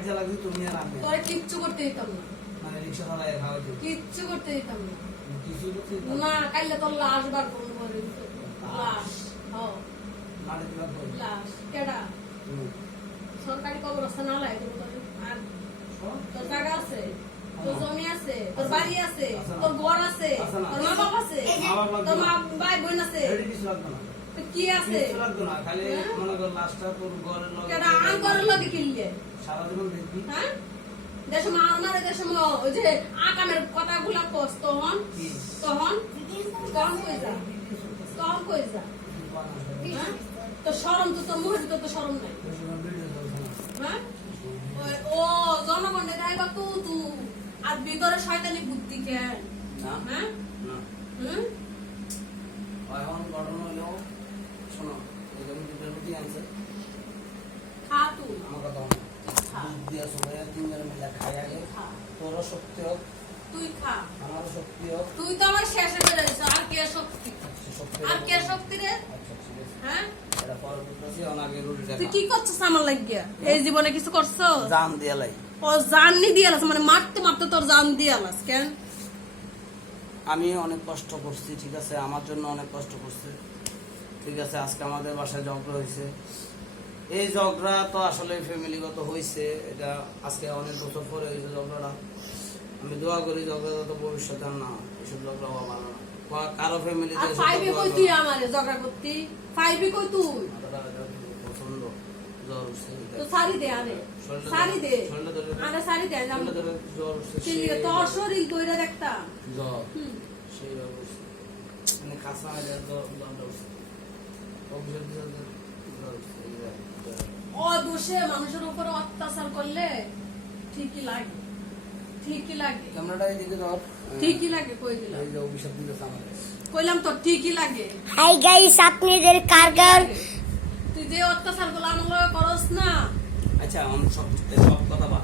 fight যা লাগবে তুমি আর আমি তোরে কিচ্ছু করতে দিতাম না মানে রিকশা চালায় খাওয়া দিও কিচ্ছু করতে দিতাম না কিছু করতে দিতাম না কাইলে তোর লাশ বার করবো ঘরে লাশ হ্যাঁ মারে দিবা বল লাশ কেডা সরকারি কবরস্থান না লাগে আর তোর জায়গা আছে তোর জমি আছে তোর বাড়ি আছে তোর ঘর আছে তোর মা বাবা আছে তোর মা ভাই বোন আছে এডি কিছু লাগবে না কি আছে কিছু লাগবে না খালি মনে কর লাস্টটা তোর ঘরের লগে কেডা আন ঘরের লগে কিনলে সারা জীবন দেখবি হ্যাঁ দেশ মা আমারে দেশ মা ওই যে আকামের কথাগুলা কস তখন তখন তখন কই যা তখন কই যা হ্যাঁ তো শরম তো তোর মুখে তো শরম নাই হ্যাঁ ও জনগণের রাইবা তু আর ভিতরে শয়তানি বুদ্ধি কেন না হ্যাঁ না হুম এখন ঘটনা হলো শোনো এরকম দুটো আনছে খা তুই আমার কথা খা দিয়া সবাই তিনজন মিলে খাই আগে খা তোরও শক্তি হোক তুই খা আমারও শক্তি হোক তুই তো আমার শেষে করে দিছ আর কে শক্তি শক্তি আর কে শক্তি রে আচ্ছা ঠিক আছে হ্যাঁ এটা পরে বুঝতেছি অনাগে রুটিটা তুই কি করছিস আমার লাগিয়া এই জীবনে কিছু করছো জান দিয়া লাই ও জাননি দিয়ালাস মানে মারতে মারতে তোর জান দিয়ালাস কেন আমি অনেক কষ্ট করছি ঠিক আছে আমার জন্য অনেক কষ্ট করছে ঠিক আছে আজকে আমাদের বাসায় ঝগড়া হয়েছে এই ঝগড়া তো আসলে ফ্যামিলিগত হয়েছে এটা আজকে অনেক বছর পরে হয়েছে ঝগড়াটা আমি দোয়া করি ঝগড়া তো ভবিষ্যতে আর না এসব ঝগড়া হওয়া ভালো না কারো ফ্যামিলিতে আর ফাইভে কই তুই আমারে ঝগড়া করতি ফাইভে কই তুই পছন্দ জ্বর উঠছে তো সারি দে আরে সারি দে আরে সারি দে আমি জ্বর উঠছে চিল্লি তোর শরীর কইরা দেখতা জ্বর সেই অবস্থা মানে কাঁচা হয়ে যায় জ্বর উঠছে অভিযোগ জ্বর উঠছে ও দোষে মানুষের উপর অত্যাচার করলে ঠিকই লাগে ঠিকই লাগে ক্যামেরাটা এদিকে ধর ঠিকই লাগে কই দিলাম এই যে অভিশাপ দিতেছে আমাদের কইলাম তো ঠিকই লাগে হাই গাইস আপনাদের কার তুই যে অত্যাচার গুলো আমার লগে করস না আচ্ছা আমি সব কথা বা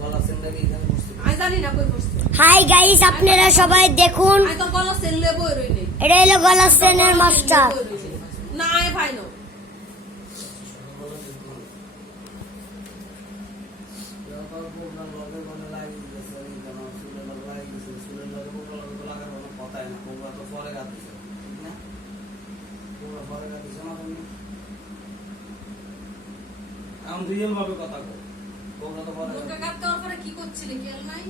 গলা সেন্ডাকে এখানে বসতে আমি জানি না কই বসছে হাই গাইস আপনারা সবাই দেখুন আমি তোর গলা সেনলে বই রই নেই এটা হলো গলার সেনের মাস্টার না আয় ভাই না এখন রিয়েল ভাবে কথা কো বউরা তো পরে মুখে কাটতে ওর পরে কি করছিলি খেয়াল নাই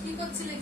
কি করছিলি